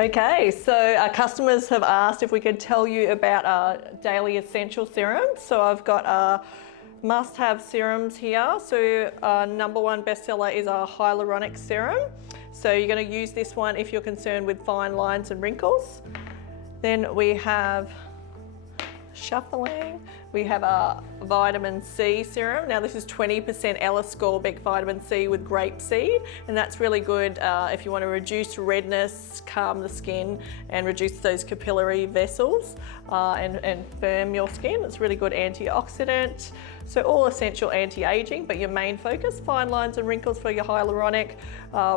Okay, so our customers have asked if we could tell you about our daily essential serums. So I've got our must-have serums here. So our #1 bestseller is our hyaluronic serum. So you're going to use this one if you're concerned with fine lines and wrinkles. Then we have shuffling. We have a vitamin C serum. Now this is 20% L-ascorbic vitamin C with grapeseed, and that's really good if you want to reduce redness, calm the skin, and reduce those capillary vessels and firm your skin. It's really good antioxidant. So all essential anti-aging, but your main focus, fine lines and wrinkles for your hyaluronic,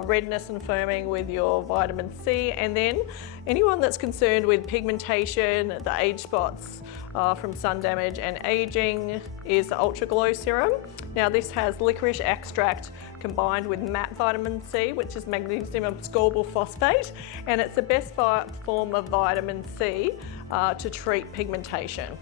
redness and firming with your vitamin C, and then anyone that's concerned with pigmentation, the age spots from sun damage and aging is the Ultra Glow Serum. Now this has licorice extract combined with matte vitamin C, which is magnesium ascorbyl phosphate, and it's the best form of vitamin C to treat pigmentation.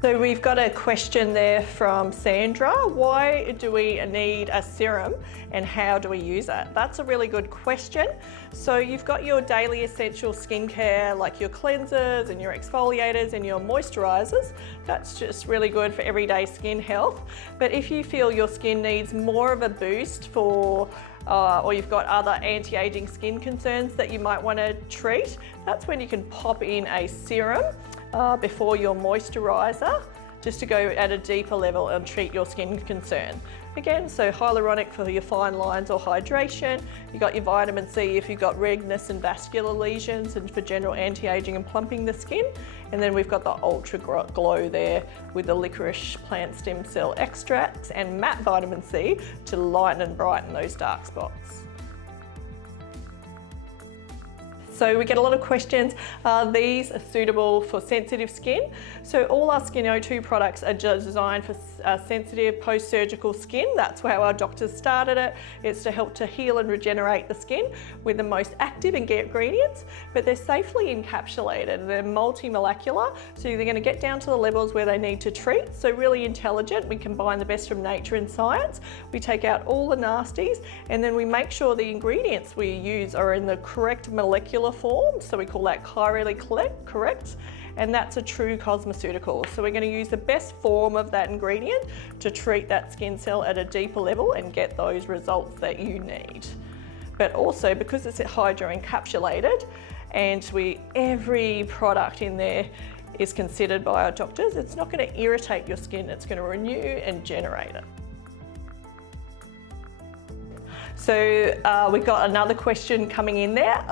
So we've got a question there from Sandra. Why do we need a serum and how do we use it? That's a really good question. So you've got your daily essential skincare like your cleansers and your exfoliators and your moisturizers. That's just really good for everyday skin health. But if you feel your skin needs more of a boost or you've got other anti-aging skin concerns that you might want to treat, that's when you can pop in a serum before your moisturizer, just to go at a deeper level and treat your skin concern. Again, so hyaluronic for your fine lines or hydration. You got your vitamin C if you've got redness and vascular lesions, and for general anti-aging and plumping the skin. And then we've got the Ultra Glow there with the licorice plant stem cell extracts and matte vitamin C to lighten and brighten those dark spots. So we get a lot of questions, are these suitable for sensitive skin? So all our Skin O2 products are designed for sensitive post-surgical skin. That's how our doctors started it. It's to help to heal and regenerate the skin with the most active ingredients, but they're safely encapsulated. They're multi-molecular, so they're going to get down to the levels where they need to treat. So really intelligent. We combine the best from nature and science. We take out all the nasties, and then we make sure the ingredients we use are in the correct molecular form, so we call that chirally correct, and that's a true cosmeceutical. So we're going to use the best form of that ingredient to treat that skin cell at a deeper level and get those results that you need. But also because it's hydroencapsulated, and every product in there is considered by our doctors, it's not going to irritate your skin, it's going to renew and generate it. So we've got another question coming in there.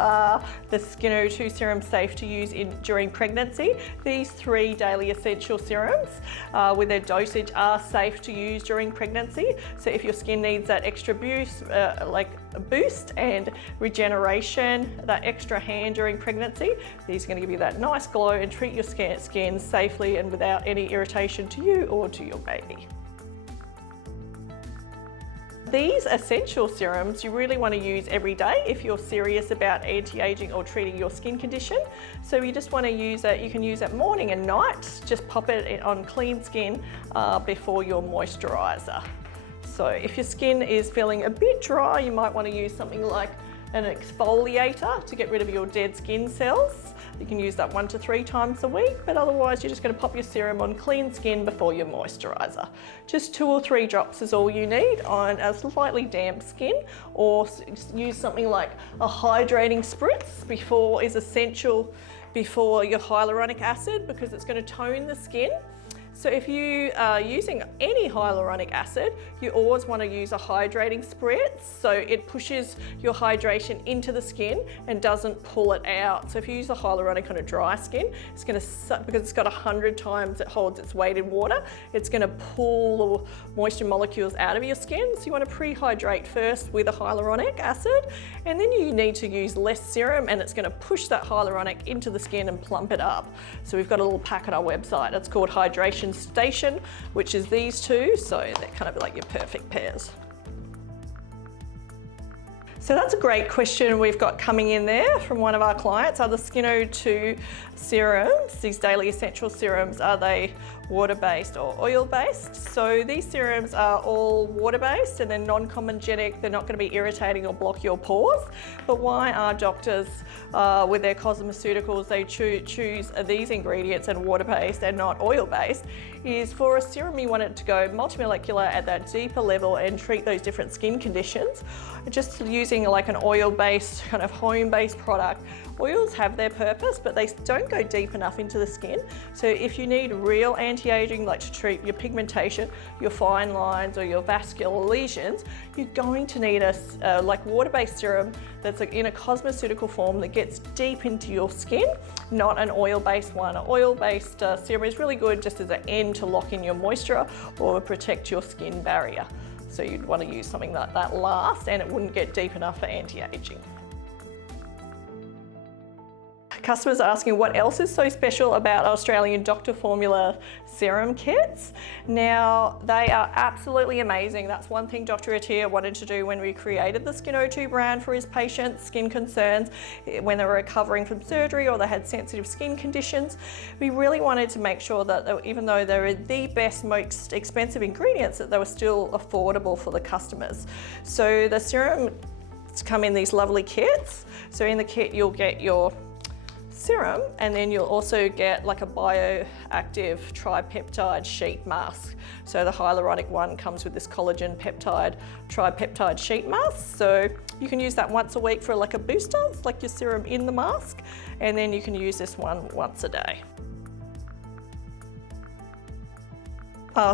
The Skin O2 serum safe to use during pregnancy? These 3 daily essential serums with their dosage are safe to use during pregnancy. So if your skin needs that extra boost, boost and regeneration, that extra hand during pregnancy, these are going to give you that nice glow and treat your skin safely and without any irritation to you or to your baby. These essential serums you really want to use every day if you're serious about anti-aging or treating your skin condition. So you just want to use it, you can use it morning and night, just pop it on clean skin before your moisturizer. So if your skin is feeling a bit dry, you might want to use something like an exfoliator to get rid of your dead skin cells. You can use that 1 to 3 times a week, but otherwise you're just going to pop your serum on clean skin before your moisturizer. Just 2 or 3 drops is all you need on a slightly damp skin, or use something like a hydrating spritz is essential before your hyaluronic acid, because it's going to tone the skin. So if you are using any hyaluronic acid, you always want to use a hydrating spritz, so it pushes your hydration into the skin and doesn't pull it out. So if you use a hyaluronic on a dry skin, it's going to suck, because it's got 100 times it holds its weight in water, it's going to pull the moisture molecules out of your skin. So you want to pre-hydrate first with a hyaluronic acid, and then you need to use less serum, and it's going to push that hyaluronic into the skin and plump it up. So we've got a little pack on our website. It's called Hydration Station, which is these 2, so they're kind of like your perfect pairs. So that's a great question we've got coming in there from one of our clients. Are the Skin O2 serums, these daily essential serums, are they water-based or oil-based? So these serums are all water-based and they're non-comedogenic. They're not going to be irritating or block your pores. But why are doctors with their cosmeceuticals, they choose these ingredients and water-based and not oil-based, is for a serum you want it to go multimolecular at that deeper level and treat those different skin conditions. Just using like an oil-based, kind of home-based product, oils have their purpose, but they don't go deep enough into the skin. So if you need real anti-aging, like to treat your pigmentation, your fine lines, or your vascular lesions, you're going to need a like water-based serum that's in a cosmeceutical form that gets deep into your skin, not an oil-based one. An oil-based serum is really good just as an end to lock in your moisture or protect your skin barrier. So you'd want to use something like that lasts and it wouldn't get deep enough for anti-aging. Customers are asking what else is so special about Australian doctor formula serum kits. Now, they are absolutely amazing. That's one thing Dr. Attia wanted to do when we created the Skin O2 brand for his patients' skin concerns, when they were recovering from surgery or they had sensitive skin conditions. We really wanted to make sure that even though they were the best, most expensive ingredients, that they were still affordable for the customers. So the serums come in these lovely kits. So in the kit, you'll get your serum, and then you'll also get like a bioactive tripeptide sheet mask. So the hyaluronic one comes with this collagen peptide tripeptide sheet mask. So you can use that once a week for like a booster. It's like your serum in the mask, and then you can use this one once a day.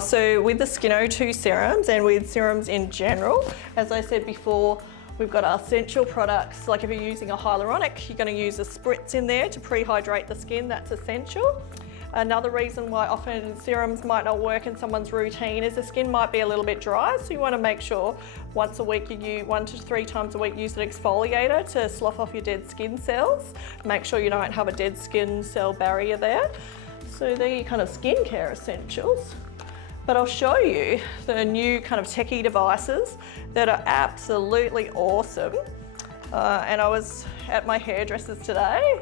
So with the Skin O2 serums and with serums in general, as I said before, we've got our essential products. Like if you're using a hyaluronic, you're going to use a spritz in there to pre-hydrate the skin. That's essential. Another reason why often serums might not work in someone's routine is the skin might be a little bit dry. So you want to make sure once a week, 1 to 3 times a week, use an exfoliator to slough off your dead skin cells. Make sure you don't have a dead skin cell barrier there. So they're your kind of skincare essentials. But I'll show you the new kind of techie devices that are absolutely awesome. And I was at my hairdresser's today.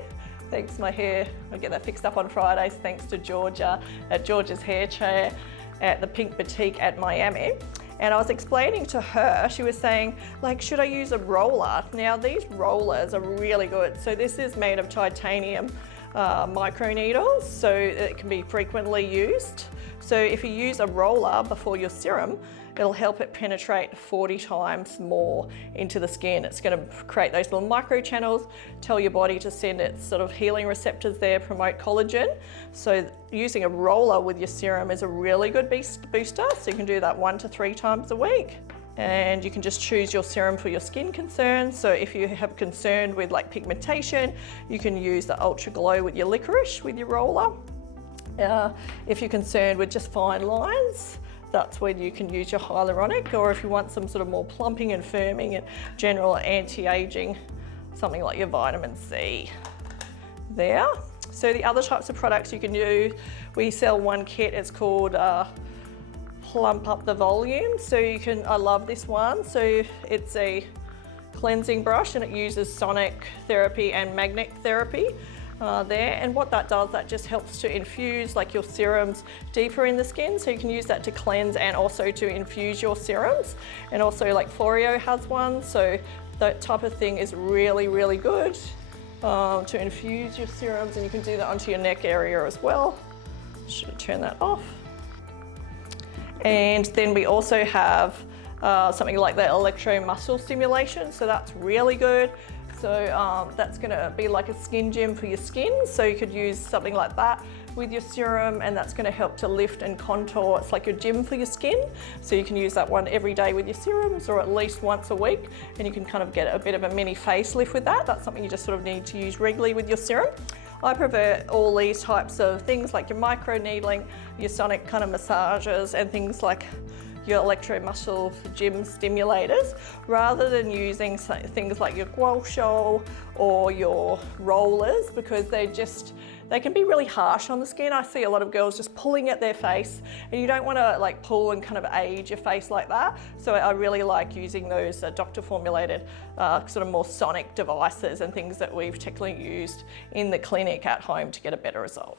Thanks to my hair, I get that fixed up on Fridays, thanks to Georgia at Georgia's Hair Chair at the Pink Boutique at Miami. And I was explaining to her, she was saying, like, should I use a roller? Now these rollers are really good. So this is made of titanium micro needles, so it can be frequently used. So if you use a roller before your serum, it'll help it penetrate 40 times more into the skin. It's going to create those little micro channels, tell your body to send its sort of healing receptors there, promote collagen. So using a roller with your serum is a really good booster. So you can do that 1 to 3 times a week. And you can just choose your serum for your skin concerns. So if you have concern with like pigmentation, you can use the Ultra Glow with your licorice with your roller. If you're concerned with just fine lines, that's when you can use your hyaluronic. Or if you want some sort of more plumping and firming and general anti-aging, something like your vitamin C there. So the other types of products you can use, we sell one kit, it's called Plump Up the Volume. So you can, I love this one. So it's a cleansing brush and it uses sonic therapy and magnet therapy there. And what that does, that just helps to infuse like your serums deeper in the skin. So you can use that to cleanse and also to infuse your serums. And also like Florio has one. So that type of thing is really, really good to infuse your serums, and you can do that onto your neck area as well. Should turn that off. And then we also have something like the electromuscle stimulation. So that's really good. So that's gonna be like a skin gym for your skin. So you could use something like that with your serum, and that's gonna help to lift and contour. It's like your gym for your skin. So you can use that one every day with your serums, or at least once a week, and you can kind of get a bit of a mini facelift with that. That's something you just sort of need to use regularly with your serum. I prefer all these types of things like your micro needling, your sonic kind of massages, and things like your electromuscle gym stimulators, rather than using things like your gua sha or your rollers, because they can be really harsh on the skin. I see a lot of girls just pulling at their face, and you don't want to like pull and kind of age your face like that. So I really like using those doctor formulated sort of more sonic devices and things that we've technically used in the clinic at home to get a better result.